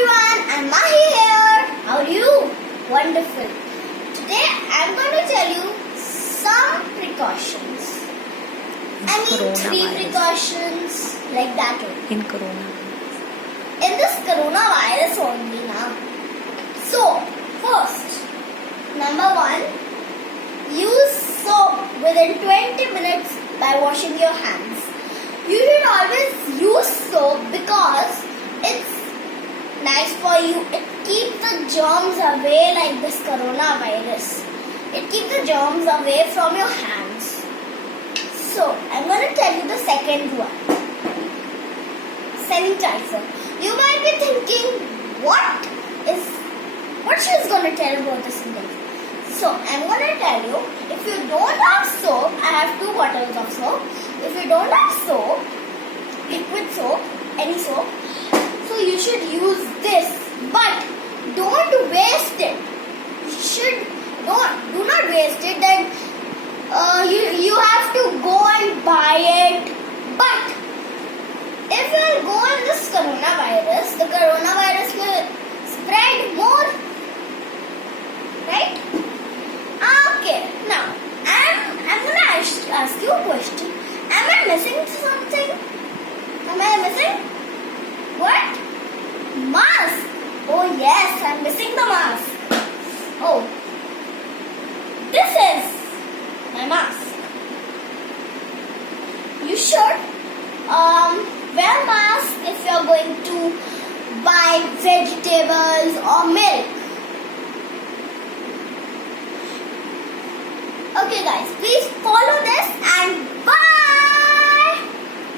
everyone, I'm Maahi here. How are you? Wonderful. Today I'm going to tell you some precautions. I mean 3 precautions like that only. In Corona. In this coronavirus only now. So, first, number 1, use soap within 20 minutes by washing your hands. You should always use soap because it's nice for you. It keeps the germs away like this coronavirus. It keeps the germs away from your hands. So, I'm going to tell you the second one. Sanitizer. You might be thinking, what she's going to tell about the sanitizer? So, I'm going to tell you, if you don't have soap, I have 2 bottles of soap. If you don't have soap, liquid soap, any soap, so you should use this. But don't waste it. Do not waste it. Then you have to go and buy it. But if you will go on this coronavirus, the coronavirus will spread more. Right? Okay. Now, I'm going to ask you a question. Am I missing something? Am I missing? What? Mask. Oh yes, I'm missing the mask. Oh. This is my mask. You should wear mask if you're going to buy vegetables or milk. Okay guys, please follow this and